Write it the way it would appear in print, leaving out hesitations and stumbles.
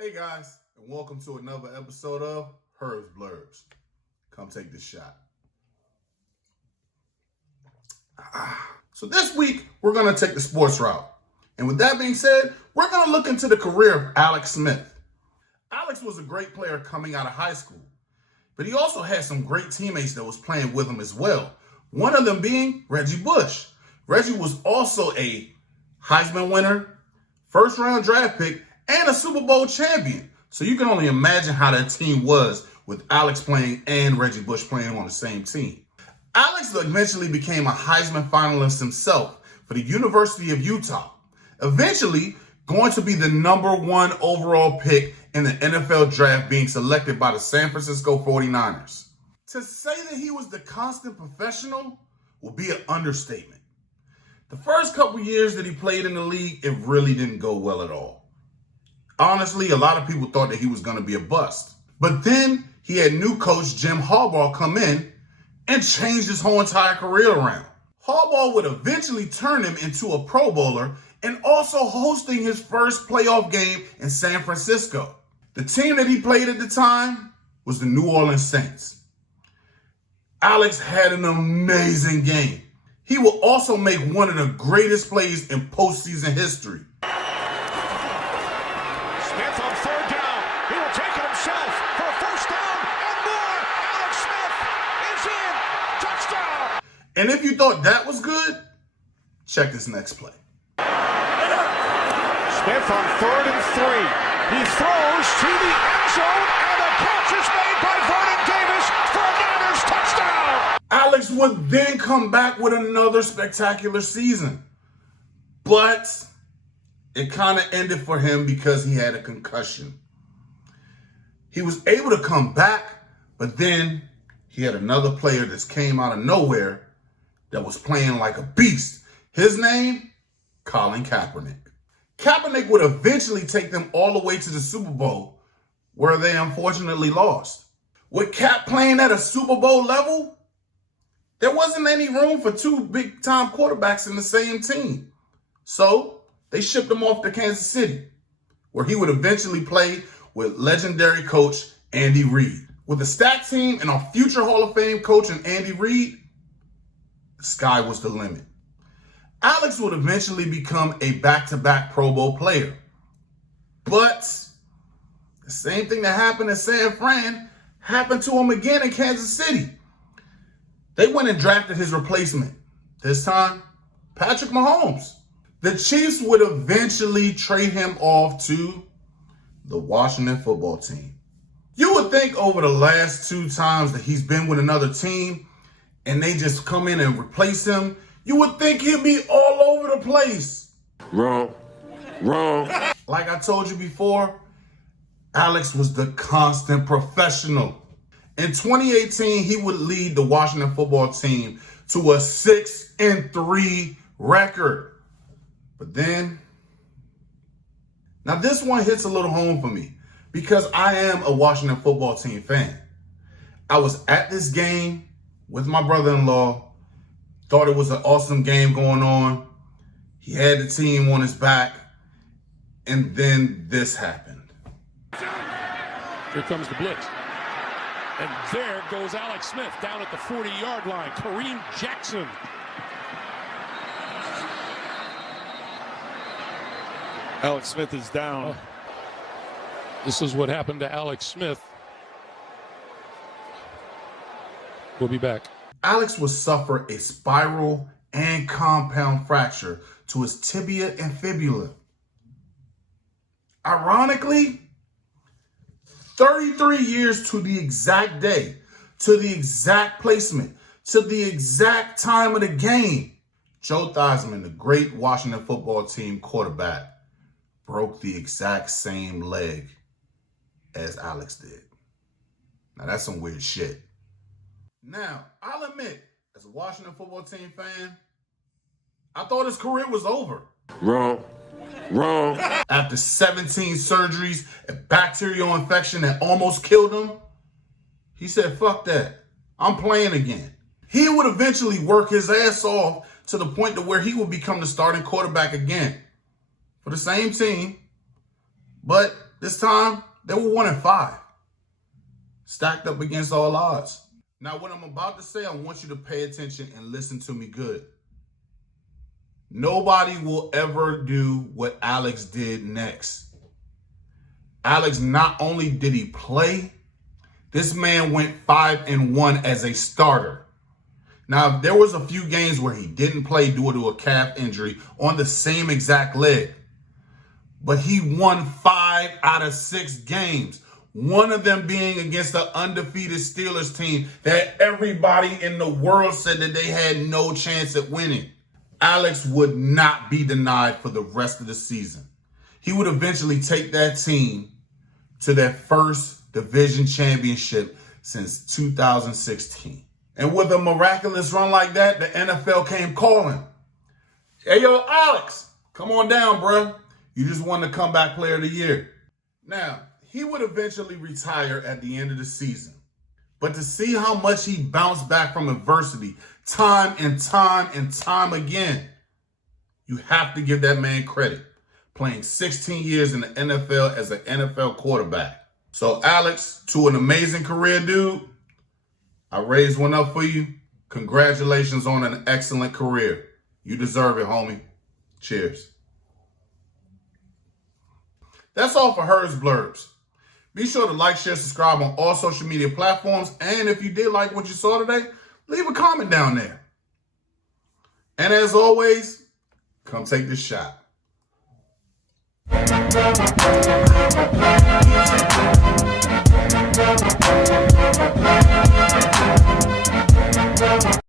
Hey guys, and welcome to another episode of Blurbs. Come take this shot. So this week, we're going to take the sports route. And with that being said, we're going to look into the career of Alex Smith. Alex was a great player coming out of high school, but he also had some great teammates that was playing with him as well. One of them being Reggie Bush. Reggie was also a Heisman winner, first-round draft pick, and a Super Bowl champion. So you can only imagine how that team was with Alex playing and Reggie Bush playing on the same team. Alex eventually became a Heisman finalist himself for the University of Utah, eventually going to be the #1 overall pick in the NFL draft, being selected by the San Francisco 49ers. To say that he was the constant professional will be an understatement. The first couple years that he played in the league, it really didn't go well at all. Honestly, a lot of people thought that he was going to be a bust. But then he had new coach Jim Harbaugh come in and change his whole entire career around. Harbaugh would eventually turn him into a Pro Bowler and also hosting his first playoff game in San Francisco. The team that he played at the time was the New Orleans Saints. Alex had an amazing game. He will also make one of the greatest plays in postseason history. Smith on third down. He will take it himself for a first down and more. Alex Smith is in. Touchdown. And if you thought that was good, check this next play. Smith on 3rd and 3. He throws to the end zone, and the catch is made by Vernon Davis for a Niners touchdown. Alex would then come back with another spectacular season. But it kind of ended for him because he had a concussion. He was able to come back, but then he had another player that came out of nowhere that was playing like a beast. His name, Colin Kaepernick. Kaepernick would eventually take them all the way to the Super Bowl, where they unfortunately lost. With Cap playing at a Super Bowl level, there wasn't any room for two big-time quarterbacks in the same team. So they shipped him off to Kansas City, where he would eventually play with legendary coach Andy Reid. With a stacked team and a future Hall of Fame coach in Andy Reid, the sky was the limit. Alex would eventually become a back-to-back Pro Bowl player. But the same thing that happened in San Fran happened to him again in Kansas City. They went and drafted his replacement. This time, Patrick Mahomes. The Chiefs would eventually trade him off to the Washington football team. You would think over the last 2 times that he's been with another team and they just come in and replace him, you would think he'd be all over the place. Wrong. Like I told you before, Alex was the constant professional. In 2018, he would lead the Washington football team to a 6-3 record. But then, now this one hits a little home for me because I am a Washington football team fan. I was at this game with my brother-in-law, thought it was an awesome game going on. He had the team on his back, and then this happened. Here comes the blitz. And there goes Alex Smith down at the 40-yard line. Kareem Jackson. Alex Smith is down. This is what happened to Alex Smith. We'll be back. Alex would suffer a spiral and compound fracture to his tibia and fibula. Ironically, 33 years to the exact day, to the exact placement, to the exact time of the game, Joe Theismann, the great Washington football team quarterback, broke the exact same leg as Alex did. Now that's some weird shit. Now, I'll admit, as a Washington football team fan, I thought his career was over. Wrong. After 17 surgeries, a bacterial infection that almost killed him, he said, fuck that. I'm playing again. He would eventually work his ass off to the point to where he would become the starting quarterback again for the same team. But This time, they were 1-5. Stacked up against all odds. Now, what I'm about to say, I want you to pay attention and listen to me good. Nobody will ever do what Alex did next. Alex, not only did he play, this man went 5-1 as a starter. Now, there was a few games where he didn't play due to a calf injury on the same exact leg. But he won 5 out of 6 games. One of them being against the undefeated Steelers team that everybody in the world said that they had no chance at winning. Alex would not be denied for the rest of the season. He would eventually take that team to their first division championship since 2016. And with a miraculous run like that, the NFL came calling. Hey, yo, Alex, come on down, bruh. You just won the comeback player of the year. Now, he would eventually retire at the end of the season. But to see how much he bounced back from adversity time and time again, you have to give that man credit. Playing 16 years in the NFL as an NFL quarterback. So, Alex, to an amazing career, dude, I raised one up for you. Congratulations on an excellent career. You deserve it, homie. Cheers. That's all for Hers Blurbs. Be sure to like, share, subscribe on all social media platforms. And if you did like what you saw today, leave a comment down there. And as always, come take this shot.